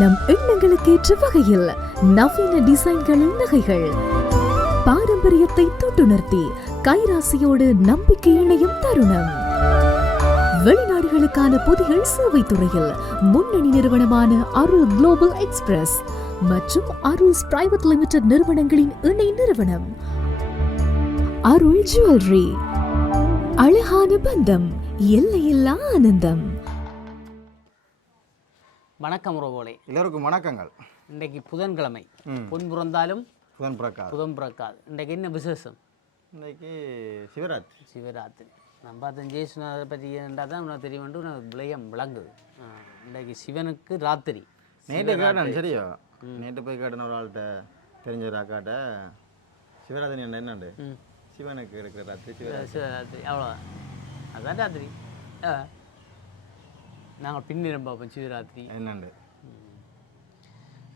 நம் எண்ணங்களுக்கேற்ற வகையில் நவீன டிசைன்களில் நகைகள், பாரம்பரியத்தை தொட்டுணர்த்தி கைராசியோடு நம்பிக்கை இணையும் தருணம். வெளிநாடுகளுக்கான பொதிகள் சேவை துறையில் முன்னணி நிறுவனமான அருள் குளோபல் எக்ஸ்பிரஸ் மற்றும் அருள் பிரைவேட் லிமிடெட் நிறுவனங்களின் இணை நிறுவனம் அருள் ஜுவல்லரி. அழகான பந்தம், எல்லையில்லா ஆனந்தம். வணக்கம் ரோபோலே, எல்லோருக்கும் வணக்கங்கள். இன்றைக்கு புதன்கிழமை, பொன் பிறந்தாலும் புதன் பிறக்காது. இன்றைக்கு என்ன விசேஷம்? இன்றைக்கு சிவராத்திரி. நான் பார்த்தேன் ஜெயசுநாதை பற்றி என்றால் தான் உனக்கு தெரியும், உனக்கு விளையம் விளங்குது. இன்றைக்கு சிவனுக்கு ராத்திரி. நேற்று கேட்டேன், சரியா? நேற்று போய் கேட்டேன் ஒரு ஆள்கிட்ட, தெரிஞ்ச ஒரு அக்காட்ட, சிவராத்திரி என்னண்டு சிவனுக்கு இருக்கிற ராத்திரி. சிவராத்திரி அவ்வளோதான், அதுதான் ராத்திரி. நாங்கள் பின்னிடம் பார்ப்போம் சிவராத்திரி என்னண்டு.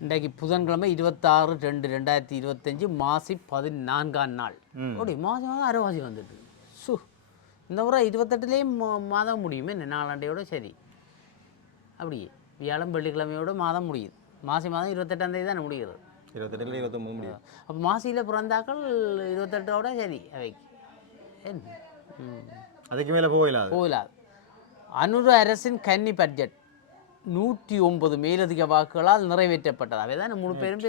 இன்றைக்கு புதன்கிழமை 26/2/2025 மாசி 14ஆம் நாள். ஓடி மாதம் அரைவாசி வந்துட்டு. இந்த முறை 28லேயே மாதம் முடியுமே, என்ன நாளாண்டையோட சரி. அப்படியே வியாழம் வெள்ளிக்கிழமையோட மாதம் முடியுது. மாசி மாதம் 28ஆம் தேதி தானே முடிகிறது. 28 29 முடியும். அப்போ மாசியில் பிறந்தாக்கள் 28ஓட சரி. அவைக்கு என்ன அதுக்கு மேலே போகலாது. அனுர அரசின் கன்னி பட்ஜெட் 109 மேலதிக வாக்குகளால் நிறைவேற்றப்பட்டது. அவை தானே முழு பேரும்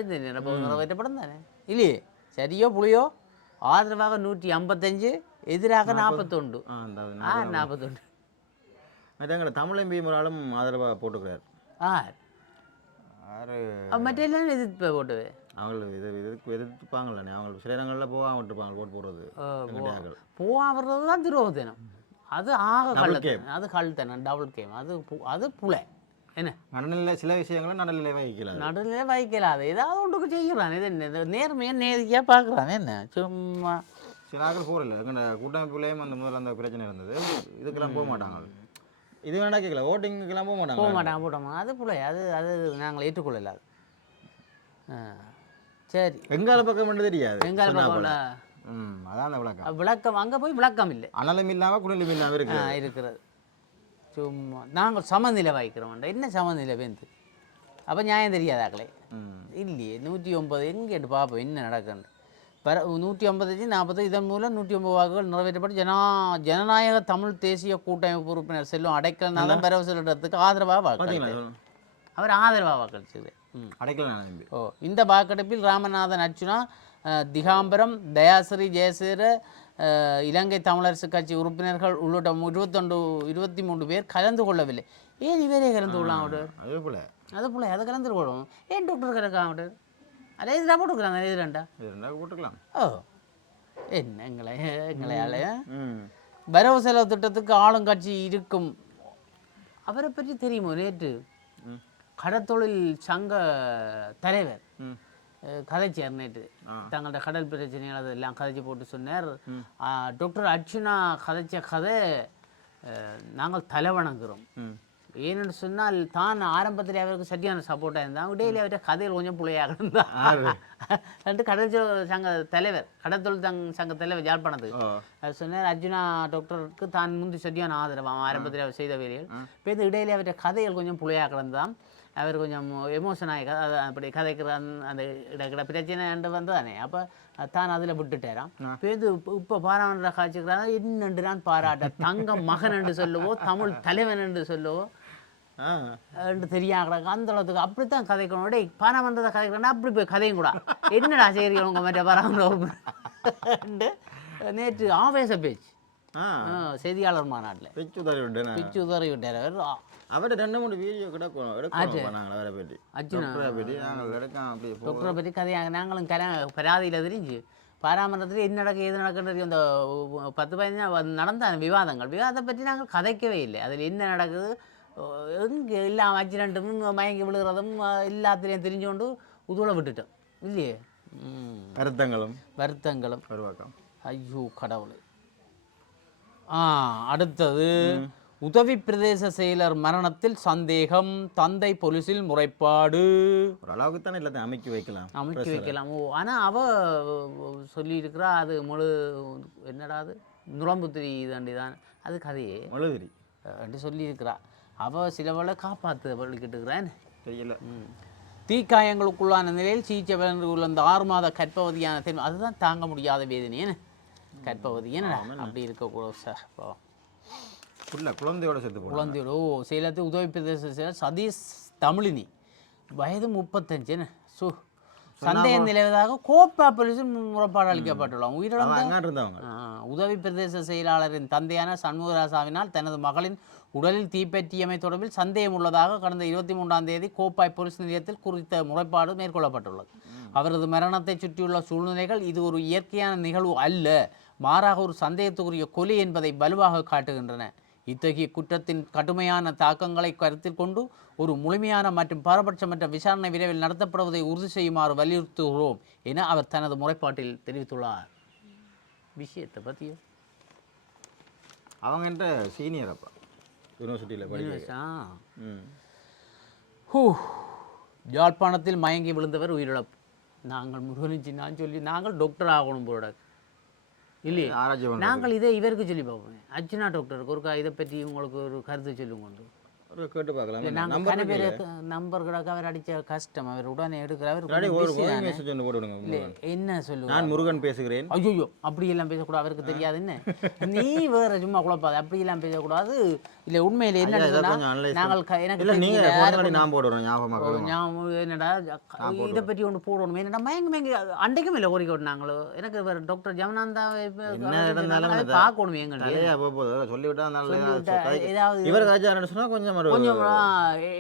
நிறைவேற்றப்படும் தானே இல்லையே? சரியோ புளியோ? ஆதரவாக 155, எதிராக 41. 41 மற்றவங்களை தமிழ் எம்பி முறாலும் ஆதரவாக போட்டுக்கிறார். மற்ற எல்லாம் எதிர்ப்பு போட்டுவே அவங்க எதிர்த்துப்பாங்களே. அவங்க சில இடங்களில் போகாம விட்டுருப்பாங்க போட்டு போடுறது. போகாமறது தான் துரோகத்தினம். அது ஆக கள்ளத்தனம், அது கள்ளத்தனம், டபுள் கேம். அது புலை என்ன நடுநிலை. சில விஷயங்களை நடுநிலை வகிக்கலாம். அது ஏதாவது ஒன்றுக்கு செய்கிறான். இது நேர்மையாக நேர்த்தியாக பார்க்குறான். என்ன சும்மா சில ஆக்கள் போகல. எங்கள் கூட்டமைப்புலேயும் அந்த முதல்ல அந்த பிரச்சனை இருந்தது. இதுக்கெல்லாம் போக மாட்டாங்க. இது வேணா கேட்கல, ஓட்டிங்கெல்லாம் போக மாட்டாங்க. போட்டோமா அது புலை. அது நாங்கள் ஏற்றுக்கொள்ளல. சரி, எங்கால பக்கம் மட்டும் தெரியாது. எங்கால பக்கம் அதான் விளக்கம். விளக்கம் அங்கே போய் விளக்கம் இல்லை. அனலும் இல்லாமல் குளிரும் இல்லாமல் இருக்கிறது. சும்மா நாங்கள் சமநிலை வாய்க்கிறோம். என்ன சமநிலை வேந்து? அப்போ நியாயம் தெரியாதாக்களே இல்லையே. 109 எங்கேட்டு பார்ப்போம் என்ன நடக்குன்னு. 150-40 இதன் மூலம் 109 வாக்குகள் நிறைவேற்றப்பட்டு ஜனநாயக தமிழ் தேசிய கூட்டமைப்பு உறுப்பினர் செல்லும் அடைக்கலநாதன் பரவசலிடத்துக்கு ஆதரவாக வாக்களித்தார். அவர் ஆதரவாக வாக்களிச்சது. இந்த வாக்கெடுப்பில் ராமநாதன் அர்ச்சுனா, திகாம்பரம், தயாசிரி ஜெயசேர, இலங்கை தமிழரசு கட்சி உறுப்பினர்கள் உள்ளிட்ட 23 பேர் கலந்து கொள்ளவில்லை. ஏன் இவரே கலந்து கொள்ளலாம்? அது போல அதை கலந்து கொள்ளணும். ஏன் டாக்டர் கலக்காமட்டு அதே இதில் போட்டுக்கிறாங்க. எதிராண்டா போட்டுக்கலாம். என்ன எங்களையால வரவு செலவு திட்டத்துக்கு ஆளுங்கட்சி இருக்கும். அவரை பற்றி தெரியுமோ? நேற்று கடற்தொழில் சங்க தலைவர் கதைச்சார். நேற்று தங்களோட கடல் பிரச்சனைகள் அதெல்லாம் கதைச்சி போட்டு சொன்னார். டாக்டர் அர்ச்சுனா கதைச்ச கதை நாங்கள் தலைவணங்குறோம். ஏன்னு சொன்னால் தான் ஆரம்பத்தில் அவருக்கு சரியான சப்போர்ட்டாக இருந்தால் இடையில அவர்கிட்ட கதையில் கொஞ்சம் பிள்ளையாக இருந்தால் கடல் சங்க தலைவர், கடற்தொழில் சங்க தலைவர் யாழ்ப்பாணத்துக்கு சொன்னார். அர்ஜுனா டாக்டருக்கு தான் முந்தி சரியான ஆதரவு ஆரம்பத்தில் அவர் செய்த வேலைகள். இப்போ இடையில அவர்கிட்ட கதைகள் கொஞ்சம் பிள்ளையாக இருந்தால் அவர் கொஞ்சம் எமோஷன் ஆகி அப்படி கதைக்கிற அந்த இடக்கிட பிரச்சனை வந்து தானே. அப்போ தான் அதில் விட்டுட்டேரான். இப்போ பாராளுமன்ற காட்சிக்கிறாங்க. என்னென்று நான் பாராட்ட தங்க மகன் என்று சொல்லுவோ, தமிழ் தலைவன் என்று சொல்லுவோ என்று தெரியாங்க. அந்த அளவுக்கு அப்படித்தான் கதைக்கணும். டே பாராளுமன்றத்தை கதைக்கிறேன்னா அப்படி போய் கதையும் கூட என்னடா செய்கிறீங்க உங்கள் மாதிரி பாராளுமன்ற நேற்று ஆவேச பேச்சு செய்தியாளர் மாநாட்டில் பிச்சு உதறி விட்டார். அவர் 2-3 வீடியோ டாக்டரை பற்றி கதையாக நாங்களும் பராதியில் தெரிஞ்சு பாராமரத்தில் என்ன நடக்க ஏது நடக்குன்றது அந்த 10-15 நடந்த விவாதத்தை பற்றி நாங்கள் கதைக்கவே இல்லை. அதில் என்ன நடக்குது, எங்கே எல்லாம் ஆக்சிடென்ட்டும் மயங்கி விழுகிறதும் எல்லாத்துலேயும் தெரிஞ்சு கொண்டு உதவ விட்டுட்டோம் இல்லையே. வருத்தங்களும் ஐயோ கடவுளை. அடுத்தது உதவி பிரதேச செயலர் மரணத்தில் சந்தேகம், தந்தை போலீஸில் முறைப்பாடு. அளவுக்கு தானே எல்லாத்தையும் அமைக்கி வைக்கலாம். ஆனால் அவ சொல்லியிருக்கிறா அது முழு என்னடா அது நுழம்புத்திரி தாண்டி தான் அது கதையே முழுதிரி அப்படி சொல்லியிருக்கிறா. அவள் சிலவளை காப்பாற்று வலிக்கிட்டுருக்கிறான். தெரியல. தீக்காயங்களுக்குள்ளான நிலையில் சிகிச்சை பலன் உள்ள அந்த 6 மாத கர்ப்பவதியான தென் அதுதான் தாங்க முடியாத வேதனைன்னு கர்ப்பவதி என்னடா அப்படி இருக்கக்கூடாது சார். இப்போ குழந்தையோட சேர்த்து போகலாம். குழந்தையோட சேலத்து உதவி பிரதேச செயலர் சதீஷ் தமிழினி வயது 35 சந்தேகம் நிலவுவதாக கோப்பா போலீசில் முறைப்பாடு அளிக்கப்பட்டுள்ளார். உயிரிழந்த உதவி பிரதேச செயலாளரின் தந்தையான சண்முகராசாவினால் தனது மகளின் உடலில் தீப்பற்றியமை தொடர்பில் சந்தேகம் உள்ளதாக கடந்த 23ஆம் தேதி கோப்பாய் போலீஸ் நிலையத்தில் குறித்த முறைப்பாடு மேற்கொள்ளப்பட்டுள்ளது. அவரது மரணத்தை சுற்றியுள்ள சூழ்நிலைகள் இது ஒரு இயற்கையான நிகழ்வு அல்ல, மாறாக ஒரு சந்தேகத்துக்குரிய கொலை என்பதை வலுவாக காட்டுகின்றன. இத்தகைய குற்றத்தின் கடுமையான தாக்கங்களை கருத்தில் கொண்டு ஒரு முழுமையான மற்றும் பாரபட்சமற்ற விசாரணை விரைவில் நடத்தப்படுவதை உறுதி செய்யுமாறு வலியுறுத்துகிறோம் என அவர் தனது முறைப்பாட்டில் தெரிவித்துள்ளார். விஷயத்தை பற்றியோ அவங்கள்ட்ட சீனியர் அப்பா யூனிவர்சிட்டியில் படிக்க. யாழ்ப்பாணத்தில் மயங்கி விழுந்தவர் உயிரிழப்பு. நாங்கள் முருகனிச்சு நான் சொல்லி நாங்கள் டாக்டர் ஆகணும் போட இல்லையே, நாங்கள் இதை இவருக்கு சொல்லி பார்ப்போம். அர்ச்சனா டாக்டருக்கு ஒருக்கா இதை பற்றி உங்களுக்கு ஒரு கருத்து சொல்லுங்க. கேட்டு பார்க்கலாம். நம்பர் கிடக்க அவர் அடிச்ச கஷ்டம், அவர் உடனே எடுக்கிறவர் என்ன சொல்லுவாங்க, நான் முருகன் பேசுகிறேன். ஐயோ அப்படி எல்லாம் பேசக்கூடாது, அவருக்கு தெரியாது. என்ன நீ வேற சும்மா குழப்பாது, அப்படி எல்லாம் பேசக்கூடாது. இல்லை உண்மையில என்ன நாங்கள் எனக்கு நான் போடுறோம் என்னடா இதை பற்றி ஒன்று போடணும். என்னடா மயங்க மயங்க அண்டைக்கும் இல்லை கோரிக்கை விட்டாங்களோ. எனக்கு வேற டாக்டர் ஜெகநாந்தா பார்க்கணும் எங்க சொல்லிவிட்டா ஏதாவது கொஞ்சம் கொஞ்சம்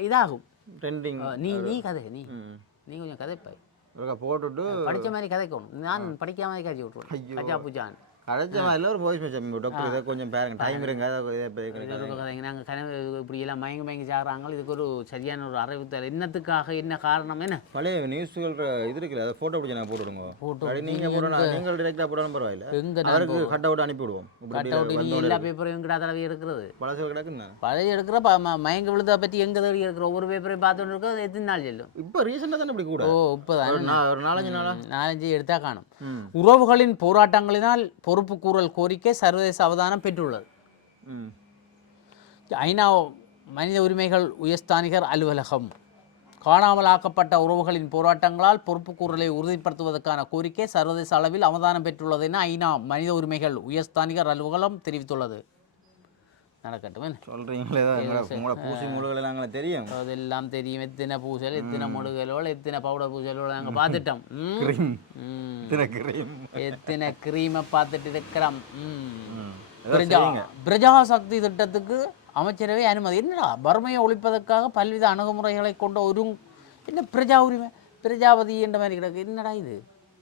இதாகும். நீ கதை நீ கொஞ்சம் கதைப்பாய் போட்டுட்டு படித்த மாதிரி கதைக்கணும். நான் படிக்காம மாதிரி கதை விட்டுருவேன். கஜா பூஜான் கடைச்ச மாதிரில ஒரு வாய்ஸ் மெசேஜ் டாக்டர் இதை கொஞ்சம் பாருங்க, டைம் இருங்க. நாங்கள் கனவு இப்படி எல்லாம் மயங்கி சாடுறாங்க. இதுக்கு ஒரு சரியான ஒரு அறிவித்தல் என்னத்துக்காக, என்ன காரணம், என்ன பழைய நியூஸ்கள் இது இருக்குல்ல, அதை ஃபோட்டோ பிடிச்சி நான் போட்டுவிடுங்க. ஃபோட்டோ நீங்கள் போடணும், நீங்கள் டிரெக்டாக போடணும் பரவாயில்ல. எங்கே அவருக்கு கட் அவுட் அனுப்பி விடுவோம். கட் அவுட் நீ எல்லா பேப்பரையும் கிட்ட தடவை இருக்கிறது பழசு கிடக்குண்ணா பழைய எடுக்கிற மயங்க விழுதை பற்றி எங்கே தேடி இருக்கிற ஒவ்வொரு பேப்பரையும் பார்த்துட்டு இருக்கோம். எத்தனை நாள் செல்லும்? இப்போ ரீசெண்டாக தானே இப்படி கூட. இப்போதான் ஒரு 4-5 எடுத்தா காணும். உறவுகளின் போராட்டங்களினால் பொறுப்புக்கூறல் கோரிக்கை சர்வதேச அவதானம் பெற்றுள்ளது. ஐநா மனித உரிமைகள் உயர்ஸ்தானிகர் அலுவலகம் காணாமல் ஆக்கப்பட்ட உறவுகளின் போராட்டங்களால் பொறுப்புக்கூறலை உறுதிப்படுத்துவதற்கான கோரிக்கை சர்வதேச அளவில் அவதானம் பெற்றுள்ளது என ஐநா மனித உரிமைகள் உயர்ஸ்தானிகர் அலுவலகம் தெரிவித்துள்ளது. நடக்கட்டும் சொல்றீங்களே, பூசி முழுகள் நாங்கள் தெரியும், அதெல்லாம் தெரியும். எத்தனை பூசல், எத்தனை முழுகளோல், எத்தனை பவுடர் பூசலோட நாங்கள் பார்த்துட்டோம். எத்தனை கிரீமை பார்த்துட்டு இருக்கிறோம். பிரஜாசக்தி திட்டத்துக்கு அமைச்சரவை அனுமதி. என்னடா வறுமையை ஒழிப்பதற்காக பல்வித அணுகுமுறைகளை கொண்ட ஒரு என்ன பிரஜா உரிமை பிரஜாபதி என்ற மாதிரி கிடக்கு. என்னடா இது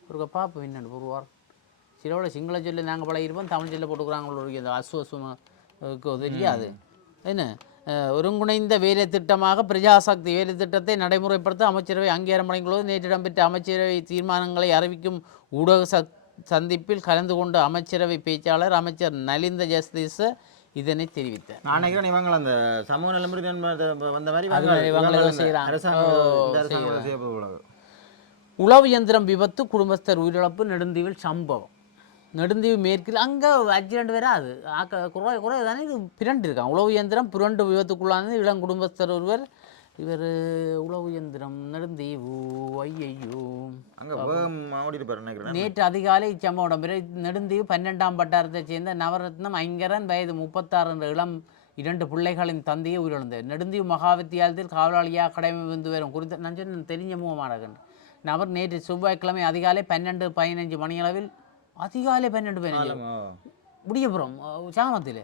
ஒரு பார்ப்போம் என்னென்னு ஒருவார். சிலோட சிங்கள சொல்லி நாங்கள் பழகிருப்போம், தமிழ் சொல்ல போட்டுக்கிறாங்களோ அசுவசுமக்கு தெரியாது. என்ன ஒருங்கிணைந்த வேலை திட்டமாக பிரஜாசக்தி வேலை திட்டத்தை நடைமுறைப்படுத்த அமைச்சரவை அங்கீகாரம் வழங்கியுள்ளது. நேற்று இடம்பெற்ற அமைச்சரவை தீர்மானங்களை அறிவிக்கும் ஊடக சந்திப்பில் கலந்து கொண்ட அமைச்சரவை பேச்சாளர் அமைச்சர் நலிந்த ஜஸ்திஸ் இதனை தெரிவித்தார். நான் நினைக்கிறேன் இவங்க அந்த சமூக நலமுறை வந்த மாதிரி உளவு இயந்திரம் விபத்து, குடும்பஸ்தர் உயிரிழப்பு, நெடுந்தீவில் சம்பவம். நெடுந்தீவு மேற்கில் அங்கே ஆக்சிடென்ட் வேற, அது குறை தானே இது பிரண்டு இருக்கான். உளவு இயந்திரம் புரண்டு விபத்துக்குள்ளானது இளம் குடும்பஸ்தர் ஒருவர். இவர் உளவு இயந்திரம் நெடுந்தீவு ஐயோ நேற்று அதிகாலை இச்சம்பவம் இடம்பெற நெடுந்தீவு 12ஆம் வட்டாரத்தைச் சேர்ந்த நவரத்னம் ஐங்கரன் வயது 36 என்ற இளம் 2 பிள்ளைகளின் தந்தையை உயிரிழந்தார். நெடுந்தீவு மகாவித்தியாலயத்தில் காவலாளியாக கடமை வந்து வரும் குறித்த நான் தெரிஞ்ச முகமானகன் நபர் நேற்று செவ்வாய்க்கிழமை அதிகாலை 12:15 மணியளவில் அதிகாலை 12:15 முடியப்புறம் சாமத்தில்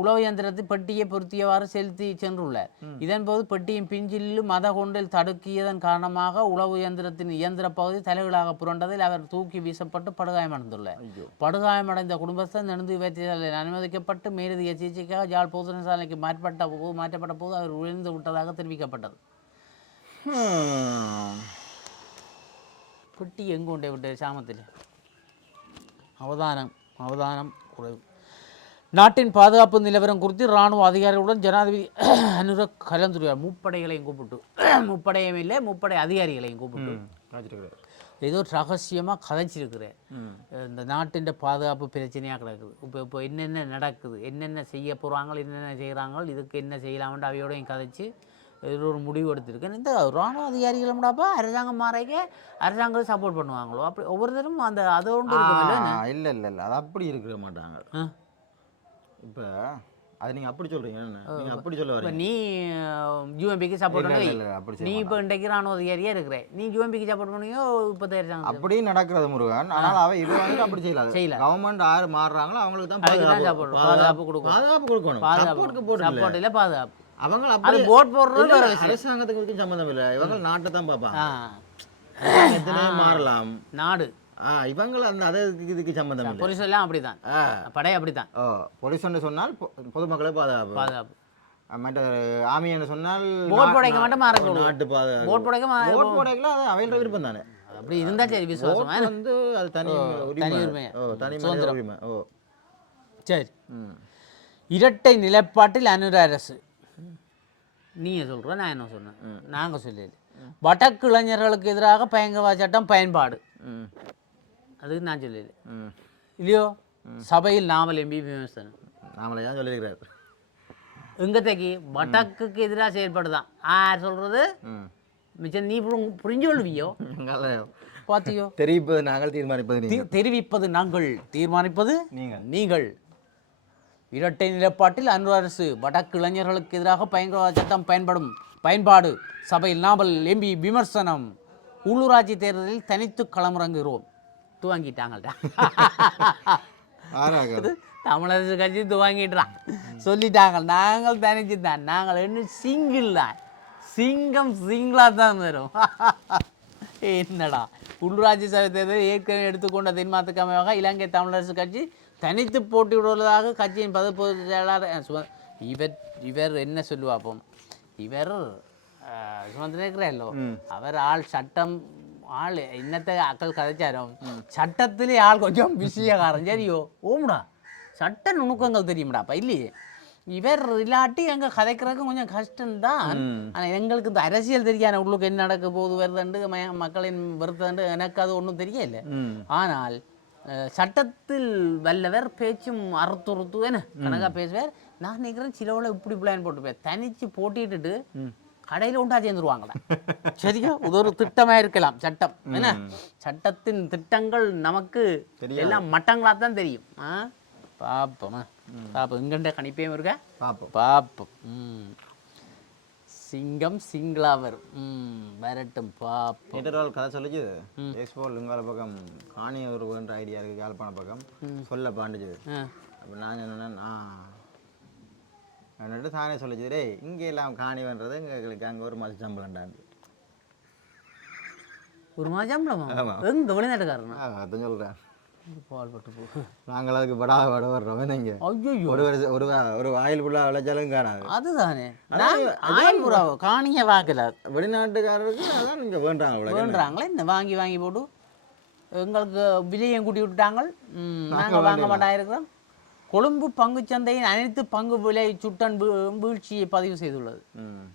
உளவு இயந்திரத்தை பெட்டியை பொருத்தியவாறு செலுத்தி சென்றுள்ளார். இதன்போது பெட்டியின் பிஞ்சிலும் மத கொண்டில் தடுக்கியதன் காரணமாக உளவு இயந்திரத்தின் இயந்திர பகுதி தலைகளாக புரண்டதில் அவர் தூக்கி வீசப்பட்டு படுகாயமடைந்துள்ளார். படுகாயமடைந்த குடும்பஸ்தர் நெடுந்தீவு வைத்தியசாலையில் அனுமதிக்கப்பட்டு மேலதிக சிகிச்சைக்காக யாழ் பொது சாலைக்கு மாற்றப்பட்ட போது அவர் விழுந்து விட்டதாக தெரிவிக்கப்பட்டது. பெட்டி எங்கு கொண்டே விட்டார் சாமத்தில். அவதானம் குறைவு. நாட்டின் பாதுகாப்பு நிலவரம் குறித்து இராணுவ அதிகாரிகளுடன் ஜனாதிபதி அனுரக் கலந்துரையார். முப்படைகளையும் கூப்பிட்டு, முப்படையும் இல்லை முப்படை அதிகாரிகளையும் கூப்பிட்டு ஏதோ ரகசியமாக கதைச்சிருக்கிறேன். இந்த நாட்டின் பாதுகாப்பு பிரச்சனையாக கிடக்குது. இப்போ என்னென்ன நடக்குது, என்னென்ன செய்ய போகிறாங்க, என்னென்ன செய்கிறாங்க, இதுக்கு என்ன செய்யலாம்னு அவையோடையும் கதைச்சு ஒரு முடிவு எடுத்திருக்கேன். இந்த இராணுவ அதிகாரிகள் கூடப்பா அரசாங்கம் மாறைக்க அரசாங்கம் சப்போர்ட் பண்ணுவாங்களோ அப்படி ஒவ்வொருத்தரும் அந்த அதோண்டு இருக்குமில்ல. இல்லை இல்லை இல்லை, அது அப்படி இருக்க மாட்டாங்க. இப்போ அது நீங்கள் அப்படி சொல்கிறீங்க, நீங்கள் அப்படி சொல்ல இப்போ வரீங்க. நீ யூஎம்பிக்கு சப்போர்ட் இல்லை பண்ணி இல்லை அப்படி நீ இப்போ இன்றைக்கு ராணுவ அதிகாரியாக இருக்கிற, நீ யூஎம்பிக்கு சப்போர்ட் பண்ணியோ இப்போ அரசாங்கம் அப்படியும் நடக்கிறது முருகன். ஆனால் அவ இது வந்துட்டு அப்படி செய்யல. கவர்மெண்ட் யார் மாறுறாங்களோ அவங்களுக்கு தான் பாதுகாப்பு கொடுக்கணும். பாதுகாப்பு கொடுக்கணும். சப்போர்ட்டுக்கு போட்டு சப்போர்ட் இல்லை, பாதுகாப்பு. அவங்க அது அப்படி போட் போடுறது அரசாங்கத்துக்கு சம்மந்தம் இல்லை. இவங்க நாட்டை தான் பார்ப்பாங்க. எத்தனை மாறலாம் நாடு. இவங்க அந்த இதுக்கு சம்மந்தம் இல்லை. போலீஸ் எல்லாம் அப்படிதான், படை அப்படித்தான். போலீஸ் சொன்னால் பொதுமக்களை பாதுகாப்பு. மற்ற ஆமி என்று சொன்னால் போட் போடைக்க மட்டும் மாற நாட்டு பாதுகாப்பு. போட் போடைக்கல அது அவையில விருப்பம் தானே. அப்படி இருந்தா சரி, விசுவாசம் வந்து அது தனி உரிமை. தனி உரிமை. சரி. இரட்டை நிலைப்பாட்டில் அனுர அரசு. நீங்க சொல்ற, நான் என்ன சொன்னேன்? நாங்க சொல்லல. வடக்கு இளைஞர்களுக்கு எதிராக பயங்கரவாத சட்டம் பயன்பாடு, அதுக்கு நான் சொல்லல இல்லையோ. சபையில் நாமல் எம்பி விமர்சனம் நாமளையா சொல்லியிருக்கிறார். எங்கத்தைக்கு வடக்குக்கு எதிராக செயல்படுதான் யார் சொல்றது? மிச்சம் நீ புரிஞ்சு கொள்வியோ பாத்தியோ? தெரிவிப்பது நாங்கள், தீர்மானிப்பது தெரிவிப்பது நாங்கள், தீர்மானிப்பது நீங்கள். இரட்டை நிலைப்பாட்டில் அனுர அரசு, வடக்கு இளைஞர்களுக்கு எதிராக பயங்கரவாத சட்டம் பயன்பாடு, சபையில் நாமல் எம்பி விமர்சனம். உள்ளூராட்சி தேர்தலில் தனித்து களமிறங்குகிறோம். துவங்கிட்டாங்கள்டா. தமிழரசு கட்சி துவங்கிட்டான், சொல்லிட்டாங்க. நாங்கள் தனிச்சு தான், நாங்கள் என்ன சிங்கிள் தான், சிங்கம் சிங்கிளாக தான் வரும். என்னடா உள்ளூராட்சி சபை தேர்தல் ஏற்கனவே எடுத்துக்கொண்ட தீர்மானத்துக்கு அமைவாக இலங்கை தமிழரசு கட்சி தனித்து போட்டியிடுவதாக கட்சியின் பொதுச் செயலாளர் இவர் என்ன சொல்லுவாப்போம், இவர் சுமந்திர இருக்கிறாரோ அவர் ஆள் சட்டம் ஆள் என்னத்தை அக்கள் கதைச்சாரும் சட்டத்திலே ஆள் கொஞ்சம் பிஸியாகாரம். சரியோ ஓமுடா, சட்ட நுணுக்கங்கள் தெரியும்டாப்பா இல்லையே. இவர் இல்லாட்டி எங்கள் கதைக்கிறதுக்கு கொஞ்சம் கஷ்டம்தான். ஆனால் எங்களுக்கு இந்த அரசியல் தெரியாது, உள்ளுக்கு என்ன நடக்க போகுது வருதுண்டு மக்களின் வருத்தண்டு எனக்கு அது ஒன்றும் தெரியல. ஆனால் சட்டத்தில் வல்லவர் பேச்சும் அறுத்துறுத்து என்ன கணக்காக பேசுவார். நான் நினைக்கிறேன் சிலவில் இப்படி பிளான் போட்டுப்பேன், தனிச்சு போட்டிட்டு கடையில் உண்டா சேர்ந்துருவாங்களா. சரியா, இது ஒரு திட்டமாக இருக்கலாம் சட்டம். என்ன சட்டத்தின் திட்டங்கள் நமக்கு எல்லாம் மட்டங்களாக தான் தெரியும். பார்ப்போம் பார்ப்போம், இங்கண்ட கணிப்பையும் இருக்கா பார்ப்போம். சிங்கம் சிங்களாவர் வரட்டும் பார்ப்போம். நேற்று கதை சொல்லிச்சு எக்ஸ்போல் இங்கால பக்கம் காணி ஒரு வேண்ட ஐடியா இருக்குது, யாழ்ப்பாண பக்கம் சொல்ல பாண்டுச்சு. அப்போ நான் என்னென்னா என்னட்டு தானே சொல்லிச்சு, ரே இங்கே எல்லாம் காணி வேண்டது எங்களுக்கு அங்கே ஒரு மாதம் சம்பளம்டாண்டு. ஒரு மாதம் சம்பளமா? எங்கே வெளிநாட்டுக்காரனா? அதான் சொல்கிறேன். பால்பட்டு போ, நாங்கள் அதுக்கு படாத பட வர்றோம். நீங்க ஒரு வாயில் புள்ளா விளைச்சாலும் காணாது. அதுதானே ஆயில் புறாவோ காணிய வாக்கல வெளிநாட்டுக்காரருக்கு அதான் நீங்கள் வேண்டாங்களே என்ன வாங்கி வாங்கி போட்டு எங்களுக்கு விஜயம் கூட்டி விட்டுட்டாங்க. நாங்கள் வாங்க மாட்டாயிருக்கிறோம். கொழும்பு பங்குச்சந்தையின் அனைத்து பங்கு விலை சுட்டன் வீழ்ச்சியை பதிவு செய்துள்ளது.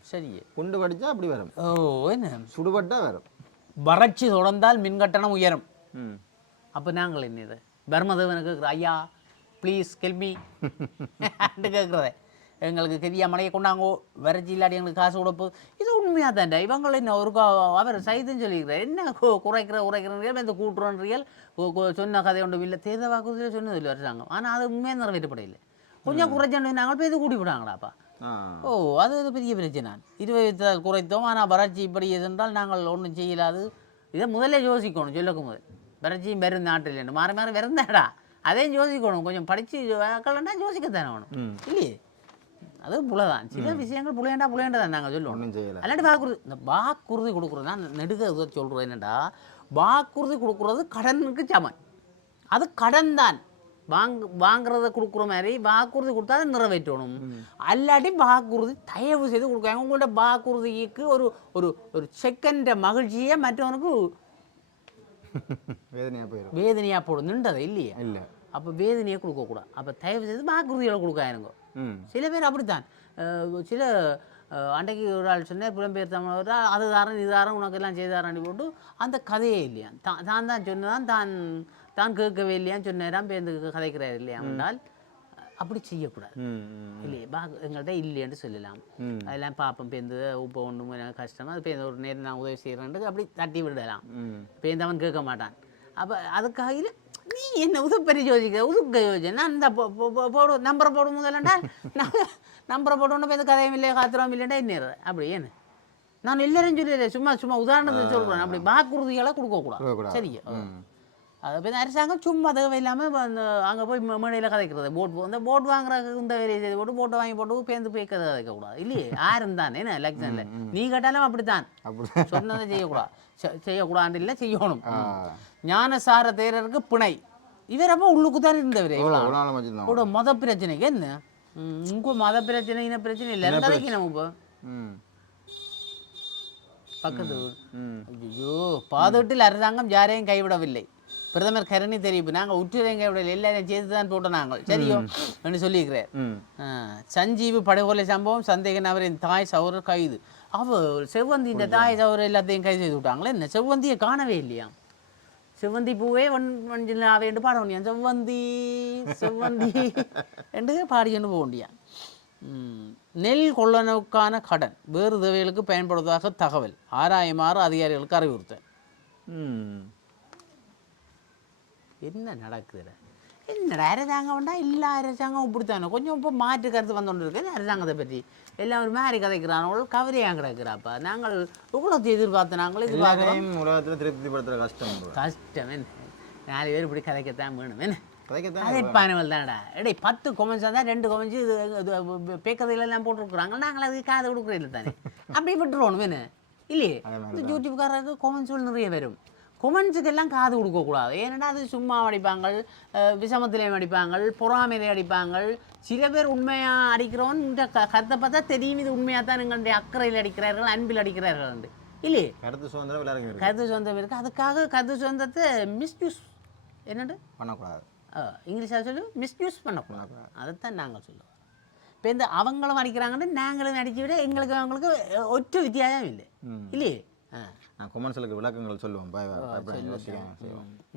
சரியே, குண்டு படித்தா அப்படி வரும். என்ன சுடுபட்டா வரும். வறட்சி தொடர்ந்தால் மின்கட்டணம் உயரும். அப்போ நாங்கள் என்னது பர்மதேவனுக்கு கேட்குற, ஐயா ப்ளீஸ் கெல்மி கேட்குறத எங்களுக்கு கெதியா மலையை கொண்டாங்கோ, வறட்சி இல்லாட்டி எங்களுக்கு காசு கொடுப்போம். இது உண்மையாக தான்டா. இவங்களை என்ன ஒரு அவர் சைதுன்னு சொல்லியிருக்கிறார். என்ன உரைக்கிறீர்கள் இந்த கூட்டுறோன்றீர்கள் சொன்ன கதை ஒன்றும் இல்லை. தேர்தல் வாக்குறுதியில் சொன்னது இல்லை அரசாங்கம். ஆனால் அது உண்மையாக நிறைவேற்றப்படையில்லை. கொஞ்சம் குறைச்சோன்னு நாங்கள் போய் இது கூட்டி விடாங்களாப்பா. அது ஒரு பெரிய பிரச்சனை. 20 குறைத்தோம், ஆனால் வறட்சி இப்படி என்றால் நாங்கள் ஒன்றும் செய்யலாது. இதை முதல்ல யோசிக்கணும். சொல்லக்கும் முதல் வறட்சியும் வெறும் நாட்டில் என்று மாறி மாறி வெறுந்தாடா, அதையும் யோசிக்கணும். கொஞ்சம் படித்து வாக்கலன்னா யோசிக்கத்தானே வேணும் இல்லையே. அது புலதான், சில விஷயங்கள் புலையண்டா தான் நாங்கள் சொல்லுவோம். அல்லாட்டி வாக்குறுதி, இந்த வாக்குறுதி கொடுக்குறது தான் நெடுக சொல்கிறோம். என்னென்னா வாக்குறுதி கொடுக்குறது கடனுக்கு சமன். அது கடன் தான். வாங்குறத கொடுக்குற மாதிரி வாக்குறுதி கொடுத்தா அதை நிறைவேற்றணும். அல்லாட்டி வாக்குறுதி தயவு செய்து கொடுக்குறாங்க. உங்கள்கிட்ட வாக்குறுதிக்கு ஒரு ஒரு ஒரு செகண்ட மகிழ்ச்சியை மற்றவனுக்கு வேதனையாக போடும். நின்றதை இல்லையே. இல்லை, அப்போ வேதனையை கொடுக்கக்கூடாது. அப்போ தயவு செய்து வாக்குறுதிகளை கொடுக்காயிருங்க. சில பேர் அப்படித்தான். சில அன்றைக்கு ஒரு ஆள் சொன்னேன், புலம்பெயர் தமிழர் அது தாரன் இது தாரன் உனக்கு எல்லாம் செய்தாரான்னு போட்டு அந்த கதையே இல்லையா. தான் சொன்னதான் தான் கேட்கவே இல்லையான்னு சொன்னேன். பேருந்து கதைக்கிறார் இல்லையா என்றால் அப்படி செய்யக்கூடாது இல்லையே எங்கள்கிட்ட இல்லைன்னு சொல்லலாம் அதெல்லாம் பார்ப்போம் பேருந்து இப்போ ஒன்று கஷ்டமாக அது பேருந்து ஒரு நேரம் நான் உதவி செய்கிறேன்ட்டு அப்படி தட்டி விடலாம் பேருந்து அவன் கேட்க மாட்டான் அப்போ அதுக்காக இல்லை நீ என்ன உதுப்பறி யோசிக்கிற உதுக்க யோசிச்சு நான் இந்த போடு நம்பரை போடும் முதலண்டா நம்பரை போட்டோன்னு பேருந்து கதையும் இல்லையா காத்திரம் இல்லைண்டா என்ன அப்படி ஏன்னு நான் எல்லாரும் சொல்லல சும்மா உதாரணத்துக்கு சொல்கிறேன் அப்படி வாக்குறுதிகளை கொடுக்கக்கூடாது சரியா அது இப்போ அரசாங்கம் சும்மா தேவை இல்லாமல் அந்த அங்கே போய் மேடையில் கதைக்கிறது அந்த போட் வாங்குற இந்த வேலையை செய்து போட்டு போட்டை வாங்கி போட்டு பேருந்து போய் கதைக்கக்கூடாது இல்லையே யாரும் தான் என்ன எலெக்ஷனில் நீ கேட்டாலும் அப்படித்தான் சொன்னதை செய்யக்கூடாது இல்லை செய்யணும் ஞானசார தேரருக்கு பிணை இவர் அப்போ உள்ளுக்கு தான் இருந்தவர் இவ்வளோ மத பிரச்சனைக்கு என்ன உங்க மத பிரச்சனை இன பிரச்சனை இல்லை கதைக்கு நம்ம இப்போ பக்கத்து ஐயோ பாதோட்டில் அரசாங்கம் யாரையும் கைவிடவில்லை பிரதமர் கருணை தெரிவிப்பு நாங்கள் உற்றுரையும் கைவிடவில்லை எல்லாரையும் சேர்த்து தான் போட்டோம் நாங்கள் சரியோ என்று சொல்லியிருக்கிறார் சஞ்சீவி படுகொலை சம்பவம் சந்தேக நபரின் தாய் சௌரர் கைது அவர் செவ்வந்தி இந்த தாய் சௌரர் எல்லாத்தையும் கைது செய்து விட்டாங்களே என்ன செவ்வந்தியை காணவே இல்லையா செவ்வந்தி பூவே வஞ்சிலாவே என்று பாட முடியும் செவ்வந்தி என்று பாடிக்கொண்டு போக முடியாது நெல் கொள்ளனுக்கான கடன் வேறு தேவைகளுக்கு பயன்படுவதாக தகவல் ஆராயுமாறு அதிகாரிகளுக்கு அறிவுறுத்தல் என்ன நடக்குது என்னடா அரசாங்கம்டா எல்லா அரசாங்கம் இப்படித்தானே கொஞ்சம் இப்போ மாற்று கருத்து வந்துட்டு இருக்கு அரசாங்கத்தை பற்றி எல்லாம் ஒரு மாதிரி கதைக்கிறாங்க கவலையாக கிடக்குறாப்பா நாங்கள் இவ்வளோத்தை எதிர்பார்த்து நாங்களும் எதிர்பார்க்குறோம் உலகத்தில் திருப்திப்படுத்துகிற கஷ்டம் என்ன 4 பேர் இப்படி கதைக்கத்தான் வேணும் என்ன கதைப்பானவள் தான்டா எடே 10 கொமெண்ட்ஸாக தான் 2 கொமெண்ட்ஸ் இது பேக்கதையிலெல்லாம் போட்டுருக்குறாங்க நாங்கள் அதுக்கு காதை கொடுக்குறதில்ல தானே அப்படி விட்டுருவோம் என்ன இல்லையே யூடியூப்காரருக்கு கொமெண்ட்ஸுகள் நிறைய வரும் கொமெண்ட்ஸுக்கெல்லாம் காது கொடுக்கக்கூடாது ஏன்னா அது சும்மா அடிப்பாங்க விஷமத்திலையும் அடிப்பாங்க பொறாமையிலே அடிப்பாங்க சில பேர் உண்மையாக அடிக்கிறவன் இந்த கருத்தை பார்த்தா தெரியும் இது உண்மையாக தான் எங்களுடைய அக்கறையில் அடிக்கிறார்கள் அன்பில் அடிக்கிறார்கள் இல்லையே கருத்து சுதந்திரம் இருக்குது அதுக்காக கருத்து சுதந்திரத்தை மிஸ்யூஸ் என்னண்டு பண்ணக்கூடாது இங்கிலீஷாக சொல்லி மிஸ்யூஸ் பண்ணக்கூடாது அதைத்தான் நாங்கள் சொல்லுவோம் இப்போ இந்த அவங்களும் அடிக்கிறாங்கன்னு நாங்களும் அடிச்சு விட எங்களுக்கு அவங்களுக்கு ஒற்ற வித்தியாசம் இல்லை இல்லையே நான் கொமெண்ட்ஸுக்கு விளக்கங்கள் சொல்லுவோம்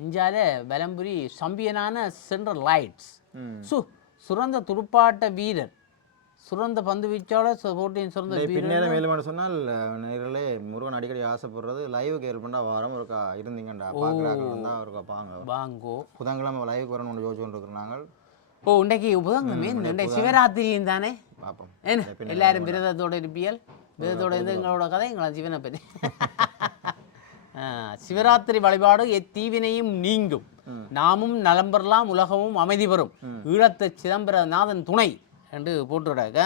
இந்தியாவில் வலம்புரி சம்பியனான சென்ட்ரல் லைட்ஸ் சுரந்த துடுப்பாட்ட வீரர் சுரந்த பந்து வீச்சாளர் போட்டியின் சுரந்த பின்னேரம் மேலும் சொன்னால் நேரிலே முருகன் அடிக்கடி ஆசைப்படுறது லைவுக்கு ஏற்பண்டா வாரம் ஒருக்கா இருந்தீங்கண்டா பார்க்குறாங்க ஒருக்கா வாங்கோ புதன்கிழமை லைவுக்கு வரணும்னு யோசிச்சு கொண்டு இருக்கிறாங்க இன்றைக்கு புதன்கிழமை இன்றைக்கு சிவராத்திரியும் தானே பார்ப்போம் என்ன எல்லாரும் விரதத்தோட இருப்பியல் விரதத்தோட இருந்து எங்களோட கதை எங்களை சிவனை பற்றி சிவராத்திரி வழிபாடு எத்தீவினையும் நீங்கும் நாமும் நலம் பெறலாம் உலகமும் அமைதி பெறும் ஈழத்து சிதம்பரநாதன் துணை என்று போட்டுவிடாக்க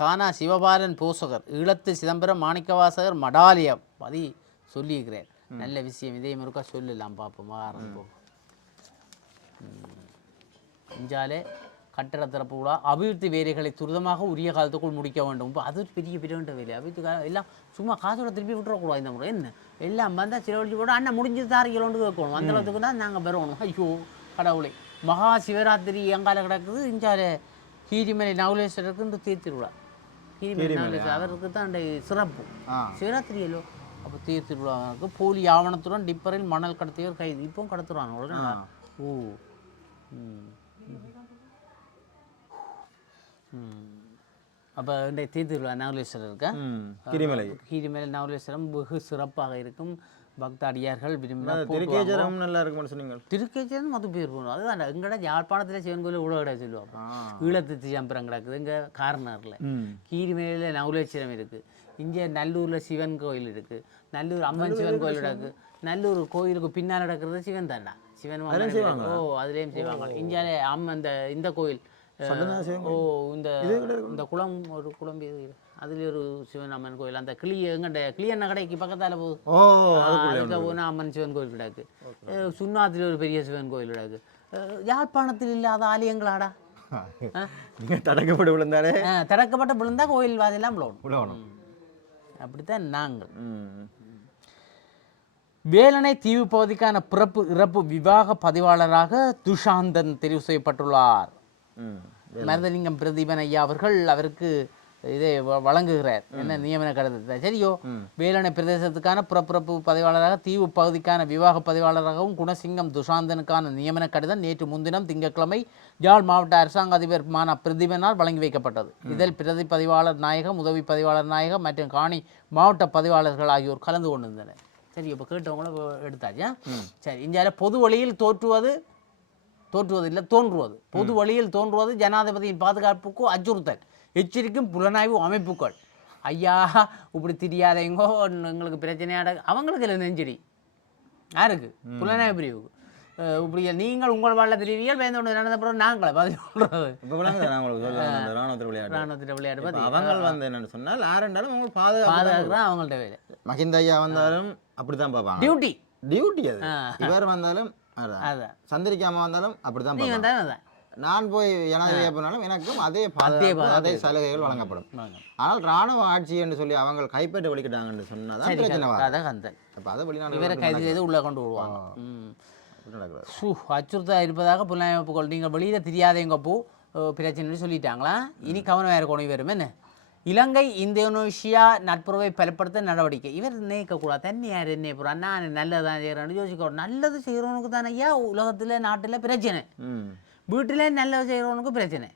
கானா சிவபாலன் போசகர் ஈழத்து சிதம்பரம் மாணிக்கவாசகர் மடாலியம் பதி சொல்லியிருக்கிறார் நல்ல விஷயம் இதே முருக்கா சொல்லலாம் பார்ப்போம் ஆரம்பிப்போம் இஞ்சாலே கட்டட திறப்பு கூட அபிவிருத்தி வேலைகளை துரிதமாக உரிய காலத்துக்குள் முடிக்க வேண்டும் இப்போ அது பெரிய வேண்ட வேலை அபிவிருத்தி எல்லாம் சும்மா காசோட திருப்பி விட்டுறக்கூடாது இந்த முறை என்ன எல்லாம் வந்தால் சிலவழிச்சு கூட அண்ணன் முடிஞ்சு தாரிகளோண்டு கேட்கணும் அந்த அளவுக்கு தான் நாங்கள் பெறணும் ஐயோ கடவுளை மகா சிவராத்திரி எங்கால கிடக்குது இஞ்சால கீரிமலை நவலேஸ்வரருக்கு தீர்த்திருவிழா கீரிமலை நவலேஸ்வரர் அவருக்கு தான் சிறப்பு சிவராத்திரி எல்லோ அப்போ தீர்த்திருவிழாவுக்கு போலி ஆவணத்துடன் டிப்பரில் மணல் கடத்தியவர் கைது இப்போவும் கடத்துறாங்க ஓ அப்போ இந்த தீர்த்திருவிழா நவலேஸ்வரர் இருக்கா கீரிமலை நவலேஸ்வரம் வெகு சிறப்பாக இருக்கும் பக்தாடியார்கள் திருக்கேச்சரம் நல்லா இருக்கும்னு சொன்னீங்க திருக்கேச்சரம் அது பேர் போகணும் அதுதான் எங்கடா யாழ்ப்பாணத்தில் சிவன் கோயில் உழவு கடை சொல்லுவாங்க ஈழத்து சிதம்பரம் கிடக்குது இங்கே கார்னரில் கீரிமலையில் நவலேஸ்வரம் இருக்குது இங்கே நல்லூரில் சிவன் கோயில் இருக்குது நல்லூர் அம்மன் சிவன் கோயில் கிடக்கு நல்லூர் கோயிலுக்கு பின்னால் நடக்கிறது சிவன் தாண்டா சிவன் அதுலேயும் செய்வாங்க இந்தியாவிலே அம்மன் இந்த கோயில் இந்த குளம் ஒரு குளம் அதுல ஒரு சிவன் அம்மன் கோயில் அந்த கிளியண்ண கடைக்கு பக்கத்தால போகுது அம்மன் சிவன் கோயில் கிடக்கு சுண்ணாத்துல ஒரு பெரிய சிவன் கோயில் கிடக்கு யாழ்ப்பாணத்தில் இல்லாத ஆலயங்களாடா தடக்கப்பட்ட விழுந்தா கோயில் வாதெல்லாம் விழணும் அப்படித்தான் நாங்கள் வேலனை தீவு பகுதிக்கான பிறப்பு இறப்பு விவாக பதிவாளராக துஷாந்தன் தெரிவு செய்யப்பட்டுள்ளார் மருதலிங்கம் பிரதீபன் ஐயா அவர்கள் அவருக்கு இதை வழங்குகிறார் என்ன நியமன கடிதத்தை சரியோ. வேலணை பிரதேசத்துக்கான புறப்புறப்பு பதிவாளராக தீவு பகுதிக்கான விவாக பதிவாளராகவும் குணசிங்கம் துஷாந்தனுக்கான நியமன கடிதம் நேற்று முன்தினம் திங்கட்கிழமை யாழ் மாவட்ட அரசாங்க அதிபர் மான பிரதிபனால் வழங்கி வைக்கப்பட்டது. இதில் பிரதி பதிவாளர் நாயகம், உதவி பதிவாளர் நாயகம் மற்றும் காணி மாவட்ட பதிவாளர்கள் ஆகியோர் கலந்து கொண்டிருந்தனர். சரி, இப்போ கேட்டவங்கள எடுத்தாச்சா. சரி, இந்தியாவில் பொது வழியில் தோன்றுவது பொது வழியில் தோன்றுவது ஜனாதிபதியின் பாதுகாப்புக்கு அச்சுறுத்தல் எச்சரிக்கும் புலனாய்வு அமைப்புகள். ஐயா இப்படி தெரியாதவங்கோ எங்களுக்கு பிரச்சனையாட அவங்களுக்கு இல்லை நெஞ்சடி யாருக்கு புலனாய்வு பிரிவுக்கு இப்படி நீங்கள் உங்கள் வாழ தெரிவியல் வேந்தோடு நடந்த பிறகு நாங்களே பதில் ராணுவத்தில் விளையாடு பார்த்து அவங்க வந்து என்னன்னு சொன்னால் யாருண்டாலும் அவங்க பாதுகாக்கிறா அவங்கள்ட்ட வேலை. மஹிந்த ஐயா வந்தாலும் அப்படித்தான் பார்ப்பாங்க, டியூட்டி அது. இவர் வந்தாலும் அதான், சந்திரிக்காம வந்தாலும் அப்படித்தான் பார்ப்பாங்க. நான் போய் ஜனாதிபதியா போனாலும் எனக்கும் அதே அதே சலுகைகள் வழங்கப்படும். ஆனால் ராணுவ ஆட்சி என்று சொல்லி அவங்க கைப்பற்ற வலிக்கிட்டாங்கன்னு சொன்னாதான் பிரச்சனை வரும். அப்போ அதை வெளிநாடு கைது செய்து உள்ளே கொண்டு வருவாங்க. அச்சுறுத்தல் இருப்பதாக புலனாய்வுகள் நீங்கள் வெளியில் தெரியாதேங்கப்போ பிரச்சனைன்னு சொல்லிட்டாங்களா. இனி கவனம் வேறு கொண்டு வரும். என்ன இலங்கை இந்தோனேஷியா நட்புறவை பலப்படுத்த நடவடிக்கை. இவர் நினைக்கக்கூடாது தண்ணி யார் என்ன போகிறான், நான் நல்லதான் செய்கிறேன்னு யோசிக்கணும். நல்லது செய்கிறவனுக்கு தானே ஐயா உலகத்தில் நாட்டில் பிரச்சனை, வீட்டிலே நல்லது செய்கிறவனுக்கு பிரச்சனை,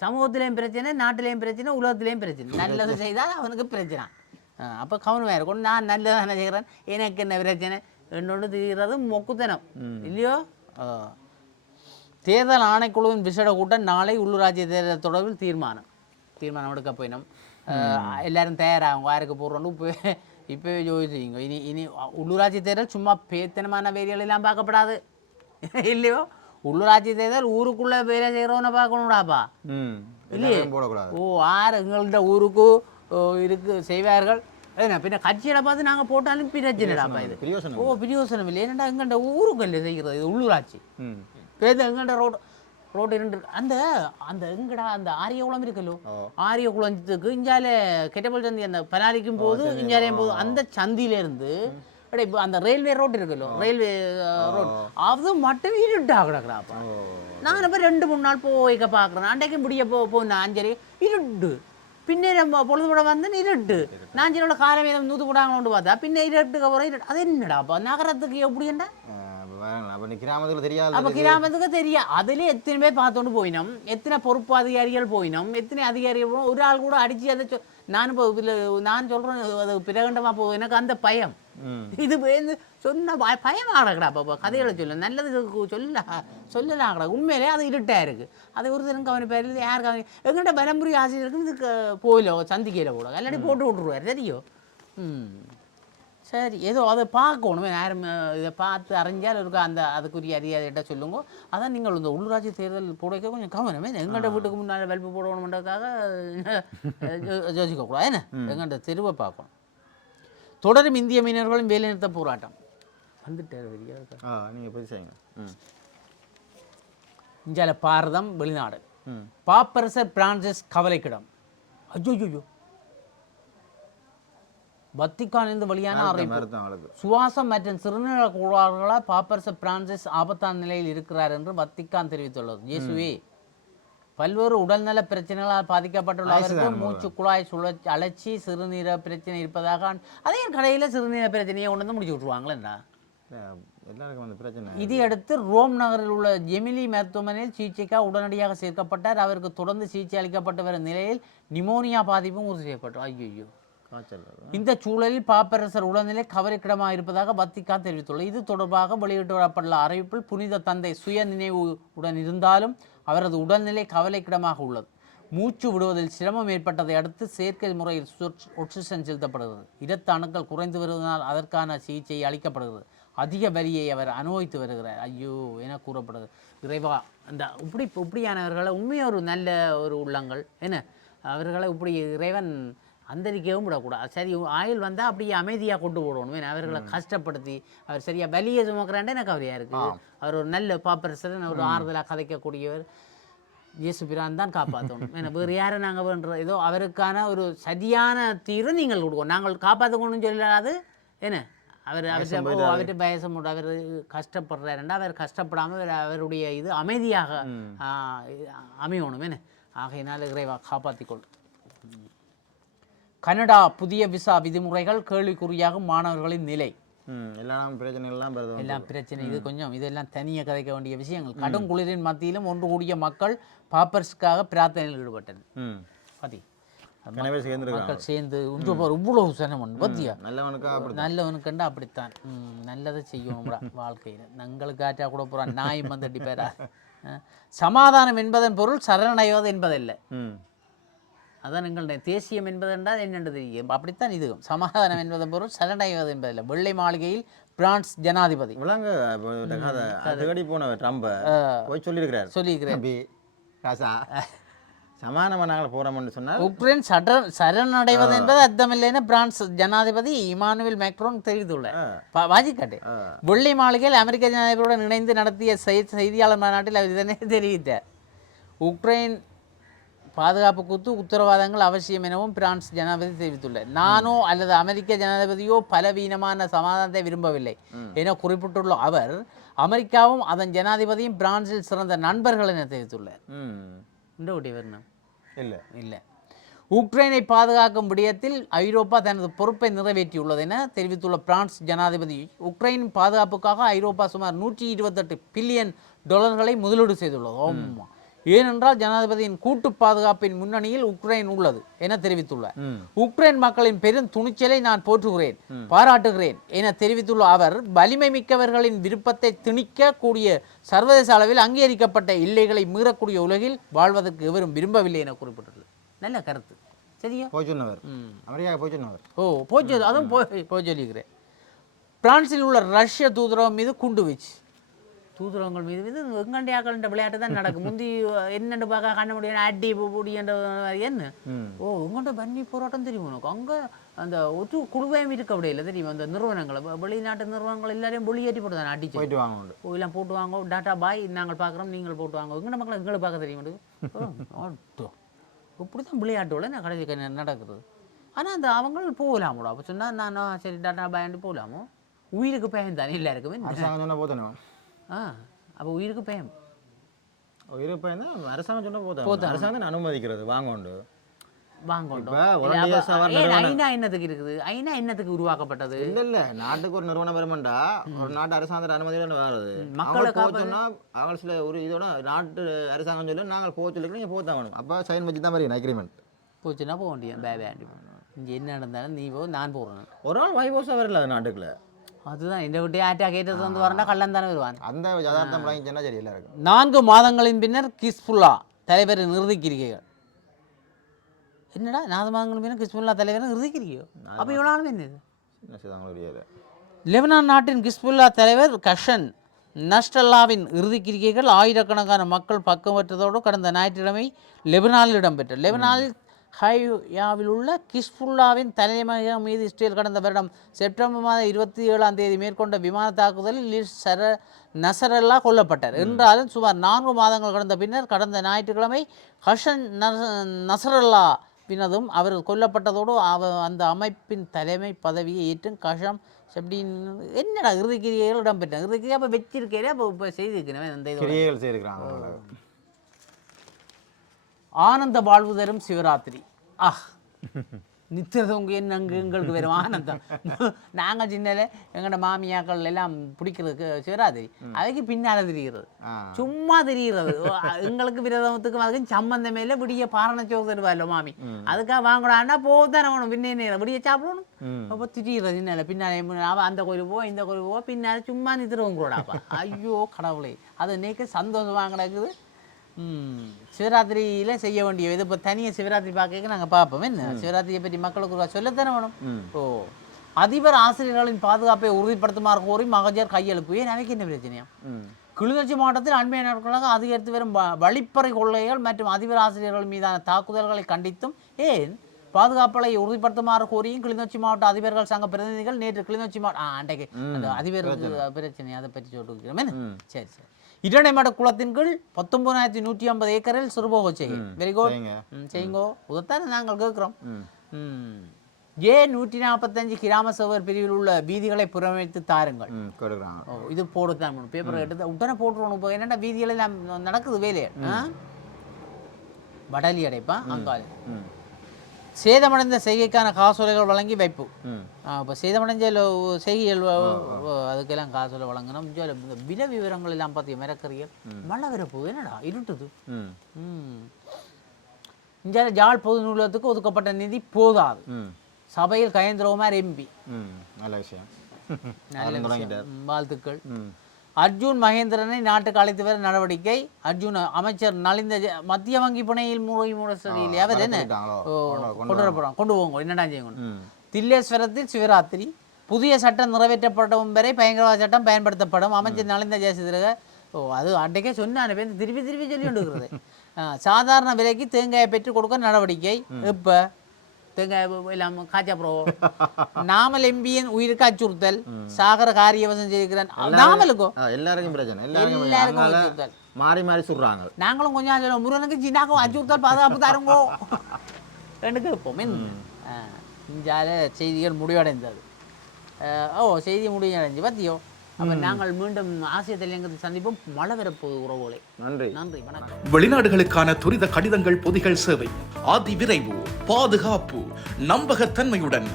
சமூகத்திலையும் பிரச்சனை, நாட்டிலையும் பிரச்சனை, உலகத்திலையும் பிரச்சனை. நல்லது செய்தால் அவனுக்கு பிரச்சனை. அப்போ கவனமாக இருக்கணும். நான் நல்லதானே செய்கிறேன், எனக்கு என்ன பிரச்சனை என்னொன்று தெரிகிறது மொக்குத்தனம் இல்லையோ. தேர்தல் ஆணைக்குழுவின் விசேட கூட்டம் நாளை. உள்ளூராட்சி தேர்தல் தொடர்பில் தீர்மானம் எடுக்க போயினோம். எல்லோரும் தயாராகும் யாருக்கு போடுறோன்னு இப்போ யோசிச்சுங்க. இனி உள்ளூராட்சி தேர்தல் சும்மா பேத்தனமான வேலைகளெல்லாம் பார்க்கப்படாது இல்லையோ. உள்ளூராட்சி தேர்தல் ஊருக்குள்ளே வேலை செய்கிறவனை பார்க்கணுடாப்பா இல்லையே. ஓ யார் எங்கள்கிட்ட ஊருக்கு இருக்கு செய்வார்கள் என்ன பின்ன கட்சியில் பார்த்து நாங்கள் போட்டாலும் பிரச்சனைடாப்பா இது. பிரயோசனம் இல்லை. ஏன்னாண்டா எங்கள்கிட்ட ஊருக்கு இல்லை செய்கிறது இது உள்ளூராட்சி. பேருந்து எங்கள்கிட்ட ரோடு இரண்டு அந்த அந்த எங்கடா அந்த ஆரியகுளம் இருக்கல்லோ, ஆரியகுளத்துக்கு இஞ்சால கெட்டபல் சந்தி அந்த பனாலிக்கும் போது இஞ்சாலையும் போது அந்த சந்தியிலேருந்து இப்போ அந்த ரயில்வே ரோடு இருக்குல்லோ, ரயில்வே ரோடு அது மட்டும் இருட்டா கிடக்குறாப்பா. நான் இப்போ 2-3 நாள் போய்க்க பார்க்குறேன். அன்றைக்கும் முடிய போனேன் 5:30 இருட்டு. பின்னே பொழுதுபட வந்து இருட்டு. நான் சில காரமேதம் நூற்று போடாங்களோண்டு பார்த்தா பின்ன இருட்டுக்கு அப்புறம் இருட்டு. அது என்னடாப்பா நகரத்துக்கு எப்படின்னா கிராமத்துக்கு தெரியாது. அப்போ கிராமத்துக்கு தெரியாது. அதுலேயே எத்தனை பேர் பார்த்தோண்டு போயினோம், எத்தனை பொறுப்பு அதிகாரிகள் போயினோம், எத்தனை அதிகாரிகள் ஒரு ஆள் கூட அடித்து அதை நான் நான் சொல்கிறேன் அது பிரகண்டமாக போகும். எனக்கு அந்த பயம் இது சொன்ன பயம் ஆகக்கூடாப்பா. கதைகளை சொல்ல நல்லது சொல்லலாம் ஆகக்கூடாது. உண்மையிலே அது இருட்டாக இருக்குது. அது ஒரு தினம் கவனிப்பார் யார் கவனி எங்கிட்ட பரம்புரி ஆசிரியருக்கு இதுக்கு போயிலோ சந்திக்கையில் கூட இல்லாட்டி போட்டு விட்ருவார் தெரியும். சரி ஏதோ அதை பார்க்கணும். யாரும் இதை பார்த்து அறிஞ்சால் இருக்க அந்த அதுக்குரிய அறியாதையிட்ட சொல்லுங்க. அதான் நீங்கள் இந்த உள்ளூராட்சி தேர்தல் போடக்க கொஞ்சம் கவனமே. எங்கள்கிட்ட வீட்டுக்கு முன்னால் வெல்பு போடணுன்றதுக்காக யோசிக்கக்கூடாது. என்ன எங்கள்கிட்ட தெருவை பார்க்கணும். தொடரும் இந்திய மீனவர்களும் வேலைநிறுத்த போராட்டம் வந்துட்டார். நீங்கள் போய் செய்யுங்க. இந்தியாவில் பாரதம் வெளிநாடு. பாப்பரசர் பிரான்சிஸ் கவலைக்கிடம். ஐயோ வத்திக்கானிலிருந்து வெளியான அறிவிப்பு. சுவாசம் மற்றும் சிறுநீரக கோளாறுகளால் பாப்பரசர் பிரான்சிஸ் ஆபத்தான நிலையில் இருக்கிறார் என்று வத்திக்கான் தெரிவித்துள்ளது. இயேசுவே பல்வேறு உடல்நல பிரச்சனைகளால் பாதிக்கப்பட்டுள்ள அவருக்கு மூச்சு குழாய் அழற்சி சிறுநீரக பிரச்சனை இருப்பதாக அதே கடையில் சிறுநீரக பிரச்சனையை கொண்டு வந்து முடிச்சு விட்ருவாங்களேண்டா. இதையடுத்து ரோம் நகரில் உள்ள ஜெமிலி மருத்துவமனையில் சிகிச்சைக்காக உடனடியாக சேர்க்கப்பட்டார். அவருக்கு தொடர்ந்து சிகிச்சை அளிக்கப்பட்டு வரும் நிலையில் நிமோனியா பாதிப்பும் உறுதி செய்யப்பட்டது. ஐயோ இந்த சூழலில் பாப்பரசர் உடல்நிலை கவலைக்கிடமாக இருப்பதாக வத்திக்கான் தெரிவித்துள்ளது. இது தொடர்பாக வெளியிட்டு வரப்பட்டுள்ள அறிவிப்பில் புனித தந்தை சுய நினைவுடன் இருந்தாலும் அவரது உடல்நிலை கவலைக்கிடமாக உள்ளது. மூச்சு விடுவதில் சிரமம் ஏற்பட்டதை அடுத்து செயற்கை முறையில் ஆக்சிஜன் செலுத்தப்படுகிறது. இரத்த அணுக்கள் குறைந்து வருவதனால் அதற்கான சிகிச்சை அளிக்கப்படுகிறது. அதிக வலியை அவர் அனுபவித்து வருகிறார். ஐயோ என கூறப்படுது. இறைவா அந்த இப்படியானவர்களை உண்மையாக ஒரு நல்ல ஒரு உள்ளங்கள் என்ன அவர்களை இப்படி இறைவன் அந்தரிக்கவும் விடக்கூடாது. சரி ஆயில் வந்தால் அப்படியே அமைதியாக கொண்டு போடணும். ஏன்னா அவர்களை கஷ்டப்படுத்தி அவர் சரியாக வலியை சுமக்கிறாண்டே எனக்கு கவலையாக இருக்குது. அவர் ஒரு நல்ல பாப்பரசர் ஒரு ஆறுதலாக கதைக்கக்கூடியவர். இயேசு பிரான் தான் காப்பாற்றணும். ஏன்னா வேறு யாரை நாங்கள் வேண்டுற ஏதோ அவருக்கான ஒரு சரியான தீர்வு நீங்கள் கொடுக்கணும். நாங்கள் காப்பாற்றணும்னு சொல்லாது என்ன அவர்கிட்ட பயசம் அவர் கஷ்டப்படுறாருண்டா அவர் கஷ்டப்படாமல் அவருடைய இது அமைதியாக அமையணும். என்ன ஆகையினால இறைவா காப்பாற்றிக்கொள். கனடா புதிய விசா விதிமுறைகள் கேள்விக்குறியாகும் மாணவர்களின் நிலை. எல்லாம் பிரச்சனை. இது கொஞ்சம் இதெல்லாம் தனியாக கதைக்க வேண்டிய விஷயங்கள். கடும் குளிரின் மத்தியிலும் ஒன்று கூடிய மக்கள் பாப்பர்ஸ்க்காக பிரார்த்தனையில் ஈடுபட்டனர். பாத்தி மக்கள் சேர்ந்து இவ்வளவு சனமன் பத்தியா நல்லவனுக்குண்டா அப்படித்தான் நல்லதை செய்யணும் வாழ்க்கையில். நங்களுக்கு ஆற்றா கூட போகிறான் நாய் வந்து அடிப்பேரா. சமாதானம் என்பதன் பொருள் சரணடைவது என்பதல்ல. அதான் எங்களுடைய தேசியம் என்பதென்றால் என்னென்று தெரியும். அப்படித்தான் இது சமாதானம் என்பதன் பொருள் சரணடைவது என்பதில்லை. வெள்ளை மாளிகையில் பிரான்ஸ் ஜனாதிபதி போனவர் ட்ரம்ப் போய் சொல்லியிருக்கிறார் சமானமாக நாங்கள் போகிறோம்னு சொன்னால் உக்ரைன் சரணடைவது என்பது அர்த்தமில்லைன்னு பிரான்ஸ் ஜனாதிபதி இமானுவேல் மேக்ரோன் தெரிவித்துள்ளார். வாஜிக்காட்டு வெள்ளை மாளிகையில் அமெரிக்க ஜனாதிபதியுடன் இணைந்து நடத்திய செய்தியாளர் மாநாட்டில் அவர் இதனை தெரிவித்தார். உக்ரைன் பாதுகாப்புக்கு உத்தரவாதங்கள் அவசியம் எனவும் பிரான்ஸ் ஜனாதிபதி தெரிவித்துள்ளார். நானோ அல்லது அமெரிக்க ஜனாதிபதியோ பலவீனமான சமாதானத்தை விரும்பவில்லை என குறிப்பிட்டுள்ள அவர் அமெரிக்காவும் அதன் ஜனாதிபதியும் பிரான்சில் சிறந்த நண்பர்கள் என தெரிவித்துள்ளார். இல்லை உக்ரைனை பாதுகாக்கும் விடயத்தில் ஐரோப்பா தனது பொறுப்பை நிறைவேற்றியுள்ளது என தெரிவித்துள்ள பிரான்ஸ் ஜனாதிபதி உக்ரைனின் பாதுகாப்புக்காக ஐரோப்பா சுமார் $128 பில்லியன் முதலீடு செய்துள்ளது. ஏனென்றால் ஜனாதிபதியின் கூட்டு பாதுகாப்பின் முன்னணியில் உக்ரைன் உள்ளது என தெரிவித்துள்ளார். உக்ரைன் மக்களின் பெரும் துணிச்சலை நான் போற்றுகிறேன் பாராட்டுகிறேன் என தெரிவித்துள்ள அவர் வலிமை மிக்கவர்களின் விருப்பத்தை திணிக்க கூடிய சர்வதேச அளவில் அங்கீகரிக்கப்பட்ட எல்லைகளை மீறக்கூடிய உலகில் வாழ்வதற்கு எவரும் விரும்பவில்லை என குறிப்பிட்டுள்ளார். நல்ல கருத்து. சரியா போய் சொல்லிக்கிறேன். பிரான்சில் உள்ள ரஷ்ய தூதரகம் மீது குண்டு வீச்சு. தூதரகங்கள் மீது எங்கண்டியாக்கள் விளையாட்டு தான் நடக்கும். முந்தி என்னென்று பார்க்க காண முடியும் அடி பொடின்ற என்ன உங்கள்கிட்ட பண்ணி போராட்டம் தெரியும் உனக்கு. அங்கே அந்த ஒத்து குழுவையும் இருக்க முடியல தெரியும். அந்த நிறுவனங்களை வெளிநாட்டு நிறுவனங்கள் எல்லாரையும் வெளியேற்றி போட்டு தான் அடிச்சு போயிட்டு வாங்க எல்லாம் போட்டு வாங்க டாட்டா பாய் நாங்கள் பார்க்குறோம் நீங்கள் போட்டு வாங்க எங்கள்ட மக்களை எங்களை பார்க்க தெரியும். இப்படி தான் விளையாட்டோட நான் கடைசி நடக்குது. ஆனால் அந்த அவங்க போகலாமோட அப்போ சொன்னால் நான் சரி டாட்டா பாயாண்டு போகலாமோ உயிருக்கு பயன் தானே எல்லாருக்குமே போதணும். அப்போ உயிருக்கு பயம் அரசாங்கம் சொன்ன போதும் அரசாங்கம் அனுமதிக்கிறது வாங்கோண்டு என்னத்துக்கு இருக்குது ஐநா என்னத்துக்கு உருவாக்கப்பட்டது இல்ல நாட்டுக்கு ஒரு நிறுவனம் வருமாண்டா ஒரு நாட்டு அரசாங்கத்தை அனுமதியோட வருது மக்களுக்கு சொன்னா அவங்க சில ஒரு இதோட நாட்டு அரசாங்கம் சொல்லி நாங்கள் போக சொல்லி நீங்க போதான் வேணும். அப்ப சைன் வச்சு தான் மாதிரி அக்ரிமெண்ட் போச்சுன்னா போக வேண்டிய இங்கே என்ன நடந்தாலும் நீ போ நான் போகிறேன். ஒரு நாள் வைபோஸா வரல அது நாட்டுக்குள்ள. அதுதான் இந்த விட்டு ஆட்டா கேட்டது வந்து வரண்டா கள்ளன் தானே வருவான். அந்த யதார்த்தம் சொன்னா சரியில்லை இருக்கும். 4 மாதங்களின் பின்னர் கிஸ்புல்லா தலைவர் இறுதிக்கிரிக்கைகள். என்னடா 4 மாதங்களின் பின்னர் கிஸ்புல்லா தலைவர் இறுதிக்கிரிக்கையோ அப்போ இவ்வளோ நாளும் என்னது? லெபனான் நாட்டின் கிஸ்புல்லா தலைவர் கஷன் நஸ்ரல்லாவின் இறுதிக்கிரிக்கைகள் ஆயிரக்கணக்கான மக்கள் பக்கமற்றதோடு கடந்த ஞாயிற்றுக்கிழமை லெபனானில் இடம்பெற்ற. லெபனானில் ஹையாவில் உள்ள கிஸ்புல்லாவின் தலைமையகம் மீது இஸ்ரேல் கடந்த வருடம் செப்டம்பர் 27 மேற்கொண்ட விமான தாக்குதலில் நசரல்லா கொல்லப்பட்டார். என்றாலும் சுமார் 4 மாதங்கள் கடந்த பின்னர் கடந்த ஞாயிற்றுக்கிழமை ஹஷன் நசரல்லா பின்னதும் அவர் கொல்லப்பட்டதோடு அந்த அமைப்பின் தலைமை பதவியை ஏற்றும் கஷம் செப்டின் என்னடா இறுதிக்கிரிகைகள் இடம்பெற்ற இறுதிக்கிரியை அப்போ வச்சிருக்கேன். அப்போ இப்போ செய்திருக்கிறேன் இந்த ஆனந்த வாழ்வு தரும் சிவராத்திரி. நித்திரதவங்க என்ன எங்களுக்கு வெறும் ஆனந்தம். நாங்கள் சின்னல எங்களோட மாமியாக்கள் எல்லாம் பிடிக்கிறதுக்கு சிவராத்திரி அவைக்கு பின்னால் தெரிகிறது சும்மா தெரிகிறது. எங்களுக்கு விரதத்துக்கும் அதுக்கும் சம்பந்தமே இல்லை. விடிய பாரணச்சோறு தருவார்ல மாமி அதுக்காக வாங்கடான்னா போதானே வேணும். பின்ன விடிய சாப்பிடணும். அப்போ திரிகிறது சின்னல பின்னாலே அந்த கோயில் போ இந்த கோயில் போ பின்னால சும்மா நித்திரவங்களோடாப்பா. ஐயோ கடவுளே அது இன்னைக்கு சந்தோஷம் வாங்கினது. சிவராத்திரியில் செய்ய வேண்டிய இது இப்போ தனியாக சிவராத்திரி பார்க்க நாங்கள் பார்ப்போம். என்ன சிவராத்திரியை பற்றி மக்களுக்கு சொல்லத்தானே வேணும். அதிபர் ஆசிரியர்களின் பாதுகாப்பை உறுதிப்படுத்துமாறு கோரி மகஜர் கையெழுப்பு. ஏன் அவைக்கு என்ன பிரச்சனையா? கிளிநொச்சி மாவட்டத்தில் அண்மைய நாட்களாக அதிகரித்து வரும் வழிப்பறை கொள்ளைகள் மற்றும் அதிபர் ஆசிரியர்கள் மீதான தாக்குதல்களை கண்டித்தும் ஏன் பாதுகாப்பை உறுதிப்படுத்துமாறு கோரியும் கிளிநொச்சி மாவட்ட அதிபர்கள் சங்க பிரதிநிதிகள் நேற்று கிளிநொச்சி மாவட்ட அன்றைக்கு அந்த அதிபர் பிரச்சனை அதை பற்றி சொல்லிருக்கிறோம். சரி சரி. இரணைமட குளத்தின் கீழ் 19,150 ஏக்கரில் சிறுபோக செய்யும். Very good செய்யுங்கோ. உதத்தானே நாங்கள் கேட்குறோம். 145 கிராம சேவர் பிரிவில் உள்ள வீதிகளை புறமைத்து தாருங்கள். இது போடுதான் பேப்பர் எடுத்து உடனே போட்டுருவோம். இப்போ என்னென்ன வீதிகள் எல்லாம் நடக்குது வேலையை வடலி அடைப்பா அங்கால் சேதமடைந்த செய்கைக்கான காசோலைகள் வழங்கி வைப்பு. இப்போ சேதமடைஞ்ச செய்கைகள் அதுக்கெல்லாம் காசோலை வழங்கணும். இந்த விலை விவரங்கள் எல்லாம் பார்த்திய மிரக்கறியல் மழை வரப்போ என்னடா இருட்டுது. இங்கே ஜாழ் பொது நூலகத்துக்கு ஒதுக்கப்பட்ட நிதி போதாது. சபையில் கயேந்திரகுமார் எம்பி. நல்ல விஷயம். வாழ்த்துக்கள். அர்ஜுன் மகேந்திரனை நாட்டுக்கு அழைத்து வர நடவடிக்கை. அர்ஜுன் அமைச்சர் நலிந்த மத்திய வங்கி பிணையில் முறையில் அவர் என்ன கொண்டு போங்க என்னடா செய்யணும். தில்லேஸ்வரத்தில் சிவராத்திரி புதிய சட்டம் நிறைவேற்றப்படும் வரை பயங்கரவாத சட்டம் பயன்படுத்தப்படும். அமைச்சர் நலிந்த ஜெயசித்திரக அது அன்றைக்கே சொன்னான திருப்பி திருப்பி சொல்லி கொண்டு இருக்கிறது. சாதாரண விலைக்கு தேங்காயை பெற்றுக் கொடுக்க நடவடிக்கை. இப்போ தேங்காய் எல்லாம் காய்ச்சா ப்ரோவோ நாமல் எம்பியின் உயிருக்கு அச்சுறுத்தல். சாகர காரியவசம் செய்திருக்கிறான் நாமலுக்கோ எல்லாருக்கும் பிரச்சனை. எல்லாருக்கும் அச்சுறுத்தல் மாறி மாறி சொல்றாங்க. நாங்களும் கொஞ்சம் சொல்லுவோம் முருகனுக்கு ஜினாக்கும் அச்சுறுத்தல் பாதுகாப்பு தருங்கோ ரெண்டு கேட்போம். இஞ்சால செய்திகள் முடிவடைந்தது. செய்தி முடிவடைஞ்சு பார்த்தியோ. அப்போ நாங்கள் மீண்டும் ஆசிய தலையங்கத்தை சந்திப்போம். மழை வரப்போகுது உறவுகளே. நன்றி நன்றி வணக்கம். வெளிநாடுகளுக்கான துரித கடிதங்கள் பொதிகள் சேவை அதி விரைவு பாதுகாப்பு நம்பகத்தன்மையுடன்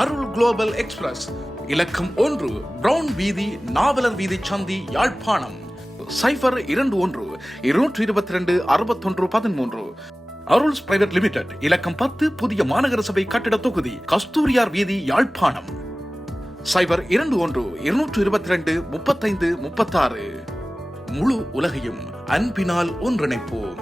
அருள் குளோபல் எக்ஸ்பிரஸ் இலக்கம் 1 பிரவுன் வீதி நாவலர் வீதி சந்தி யாழ்ப்பாணம் 0121-222-6113. அருள்ஸ் பிரைவேட் லிமிடெட் இலக்கம் 10 புதிய மாநகர சபை கட்டிட தொகுதி கஸ்தூரியார் வீதி யாழ்ப்பாணம் 0121-222-3536. முழு உலகையும் அன்பினால் ஒன்றிணைப்போம்.